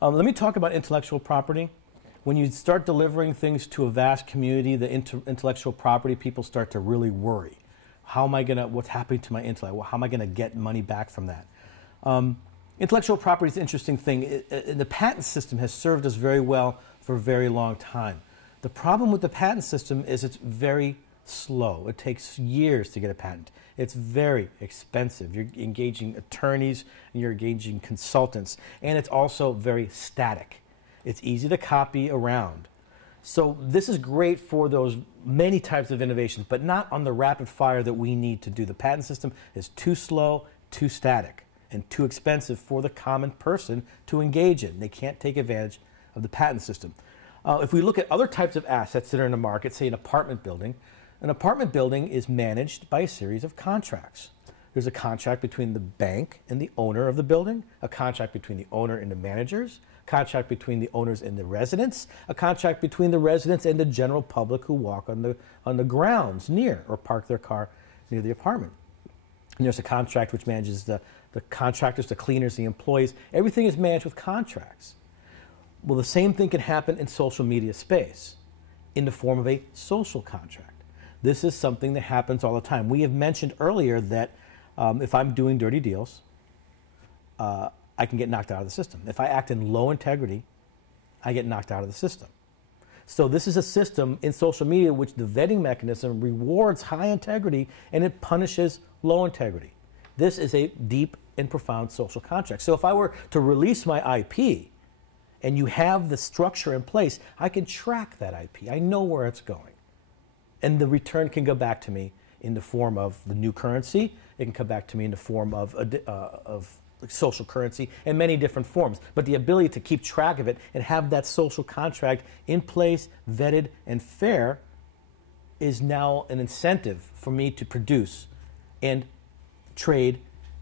Let me talk about intellectual property. When you start delivering things to a vast community, the intellectual property people start to really worry. How am I going to, what's happening to my intellect? How am I going to get money back from that? Intellectual property is an interesting thing. The patent system has served us very well for a very long time. The problem with the patent system is it's very slow. It takes years to get a patent. It's very expensive. You're engaging attorneys, and you're engaging consultants, and it's also very static. It's easy to copy around. So this is great for those many types of innovations, but not on the rapid fire that we need to do. The patent system is too slow, too static, and too expensive for the common person to engage in. They can't take advantage of the patent system. If we look at other types of assets that are in the market, say an apartment building is managed by a series of contracts. There's a contract between the bank and the owner of the building, a contract between the owner and the managers, a contract between the owners and the residents, a contract between the residents and the general public who walk on the grounds near or park their car near the apartment. And there's a contract which manages the contractors, the cleaners, the employees. Everything is managed with contracts. Well, the same thing can happen in social media space in the form of a social contract. This is something that happens all the time. We have mentioned earlier that if I'm doing dirty deals, I can get knocked out of the system. If I act in low integrity, I get knocked out of the system. So this is a system in social media which the vetting mechanism rewards high integrity and it punishes low integrity. This is a deep and profound social contract. So if I were to release my IP and you have the structure in place, I can track that IP. I know where it's going. And the return can go back to me in the form of the new currency. It can come back to me in the form of social currency in many different forms. But the ability to keep track of it and have that social contract in place, vetted, and fair is now an incentive for me to produce and trade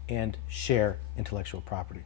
and share intellectual property.